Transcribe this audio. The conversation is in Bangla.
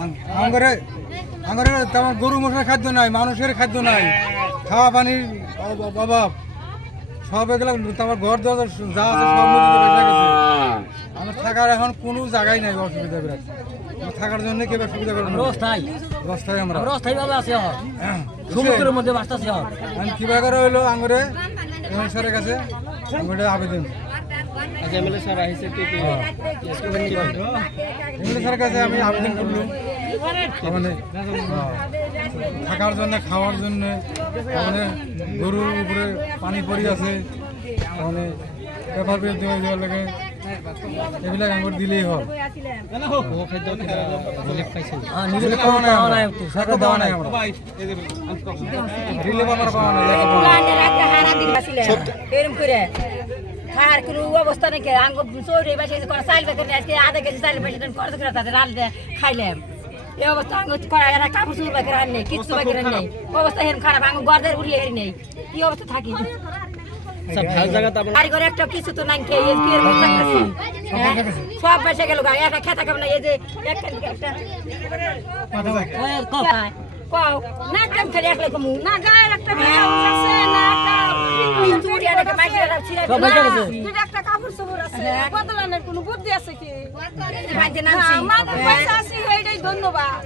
আঙ্গরে তেমন গরু মশার খাদ্য নাই, মানুষের খাদ্য নাই, খাওয়া পানির অভাব, সব এগুলো তোমার ঘর দরজা যা আছে সব নদীতে ভেসে গেছে। আমার থাকার এখন কোনো জায়গায় নাই, অসুবিধা বিরাট। থাকার জন্য কেউ সুবিধা করবে রাস্তায় আমরা সমুদ্রের মধ্যে বাঁচতেছি। আমি কিভাবে করে হইলো আঙ্গরে স্যারের কাছে আঙ্গুরে আবেদন এমএলএ স্যারের কাছে আমি আবেদন করলাম মানে থাকার জন্য, খাওয়ার জন্য, মানে গরুর উপরে পানি পড়ি আছে, মানে পেপার পেয়ে দেওয়ার লাগে এবিলাক আঙুর দিলেই হয়। খাওয়ার কোনো অবস্থা নাকি চৌড়ে বাসে চাইল বেকার আজকে আধা কেজি চাইল বেশি খরচ করে তাদের রাঁধতে খাইলাম। এই অবস্থা এরা কাপড় চুপড় বেকার আর নেই, কিচ্ছু বেকার নেই, অবস্থা হেন খারাপ। আমি গর্দের উড়িয়ে হেরি নেই, কি অবস্থা থাকি কারিগর একটা কিছু তো নাই খেয়ে সব বেসে গেল। একা খেতে খাবো না, এই যে না কাম খেলে একলা কমু না গায়ের একটা একটা কাপড় চোপড় আছে, বদলানোর কোনো বুদ্ধি আছে কি? ধন্যবাদ।